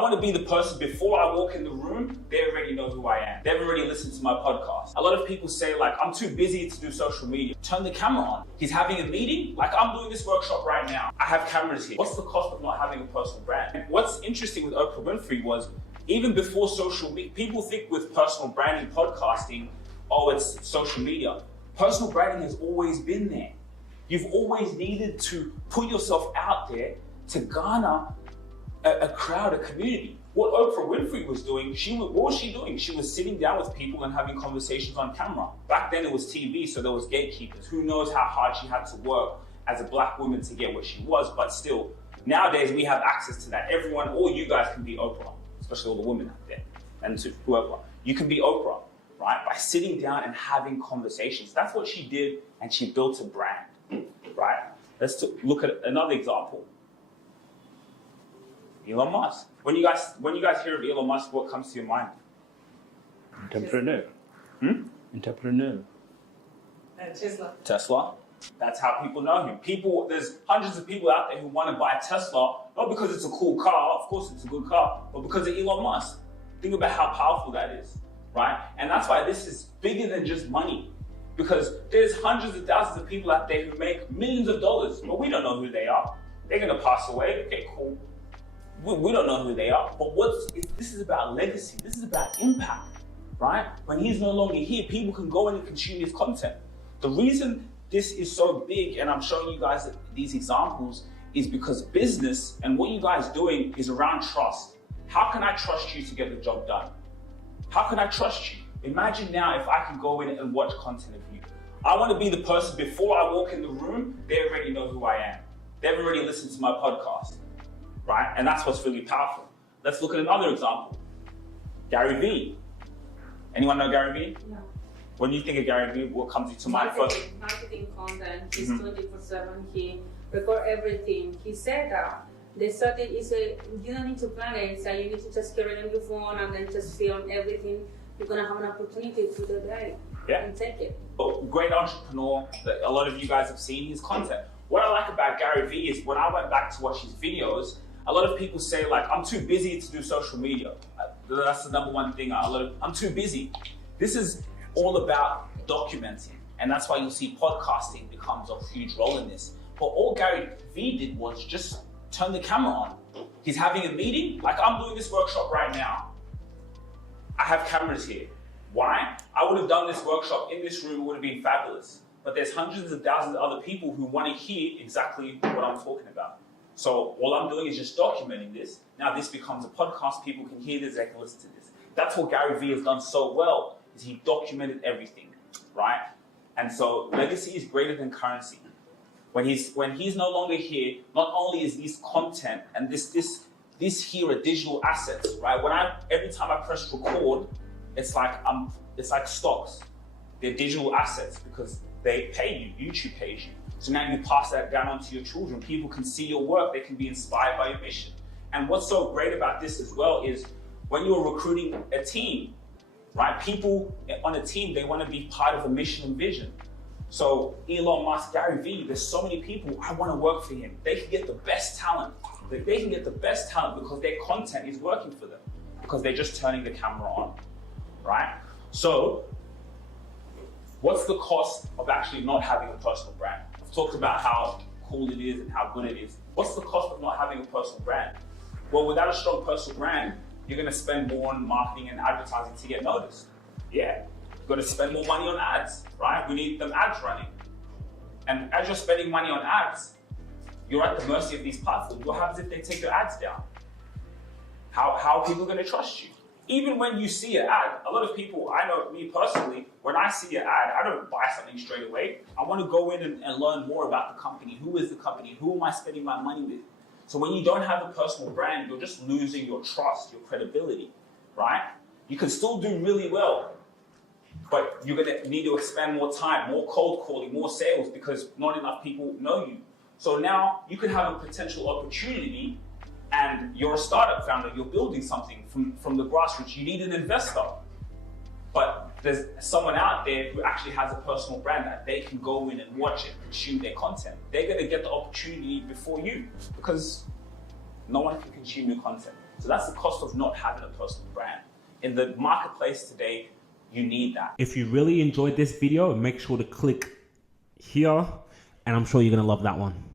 want to be the person before I walk in the room, they already know who I am. They've already listened to my podcast. A lot of people say like, I'm too busy to do social media. Turn the camera on. He's having a meeting. Like I'm doing this workshop right now. I have cameras here. What's the cost of not having a personal brand? And what's interesting with Oprah Winfrey was even before social media, people think with personal branding, podcasting, oh, it's social media. Personal branding has always been there. You've always needed to put yourself out there to garner a crowd, a community. What Oprah Winfrey was doing, what was she doing? She was sitting down with people and having conversations on camera. Back then it was TV, so there was gatekeepers. Who knows how hard she had to work as a black woman to get what she was, but still, nowadays we have access to that. Everyone, all you guys can be Oprah, especially all the women out there, and to whoever. You can be Oprah, right? By sitting down and having conversations. That's what she did, and she built a brand, right? Let's look at another example. Elon Musk. When you guys hear of Elon Musk, what comes to your mind? Entrepreneur. Entrepreneur. Tesla. That's how people know him. There's hundreds of people out there who want to buy a Tesla, not because it's a cool car, of course it's a good car, but because of Elon Musk. Think about how powerful that is, right? And that's why this is bigger than just money. Because there's hundreds of thousands of people out there who make millions of dollars, but we don't know who they are. They're going to pass away. Okay, cool. We don't know who they are, but this is about legacy. This is about impact, right? When he's no longer here, people can go in and consume his content. The reason this is so big, and I'm showing you guys these examples, is because business and what you guys are doing is around trust. How can I trust you to get the job done? How can I trust you? Imagine now if I can go in and watch content of you. I want to be the person before I walk in the room, they already know who I am. They've already listened to my podcast. Right? And that's what's really powerful. Let's look at another example. Gary Vee. Anyone know Gary Vee? No. When you think of Gary Vee, what comes into mind first? Marketing content. He's 24/7. He record everything. He said that the strategy is you don't need to plan it. So you need to just carry it on your phone and then just film everything. You're gonna have an opportunity to do that and take it. Great entrepreneur that a lot of you guys have seen his content. What I like about Gary Vee is when I went back to watch his videos, a lot of people say like, I'm too busy to do social media. That's the number one thing. I'm too busy. This is all about documenting. And that's why you'll see podcasting becomes a huge role in this. But all Gary Vee did was just turn the camera on. He's having a meeting. Like I'm doing this workshop right now. I have cameras here. Why? I would have done this workshop in this room. It would have been fabulous. But there's hundreds of thousands of other people who want to hear exactly what I'm talking about. So all I'm doing is just documenting this. Now this becomes a podcast. People can hear this, they can listen to this. That's what Gary Vee has done so well, is he documented everything, right? And so legacy is greater than currency. When he's no longer here, not only is this content and this here are digital assets, right? Every time I press record, it's like stocks. They're digital assets because they pay you, YouTube pays you. So now you pass that down onto your children. People can see your work, they can be inspired by your mission. And what's so great about this as well is when you're recruiting a team, right? People on a team, they want to be part of a mission and vision. So Elon Musk, Gary Vee, there's so many people, I want to work for him. They can get the best talent. They can get the best talent because their content is working for them, because they're just turning the camera on, right? So what's the cost of actually not having a personal brand? I've talked about how cool it is and how good it is. What's the cost of not having a personal brand? Well, without a strong personal brand, you're going to spend more on marketing and advertising to get noticed. Yeah, you've got to spend more money on ads, right? We need them ads running. And as you're spending money on ads, you're at the mercy of these platforms. What happens if they take your ads down? How are people going to trust you? Even when you see an ad, a lot of people, I know me personally, when I see an ad, I don't buy something straight away. I want to go in and learn more about the company. Who is the company? Who am I spending my money with? So when you don't have a personal brand, you're just losing your trust, your credibility, right? You can still do really well, but you're going to need to expend more time, more cold calling, more sales, because not enough people know you. So now you could have a potential opportunity and you're a startup founder, you're building something from the grassroots, you need an investor. But there's someone out there who actually has a personal brand that they can go in and watch it, consume their content. They're gonna get the opportunity before you because no one can consume your content. So that's the cost of not having a personal brand. In the marketplace today, you need that. If you really enjoyed this video, make sure to click here, and I'm sure you're gonna love that one.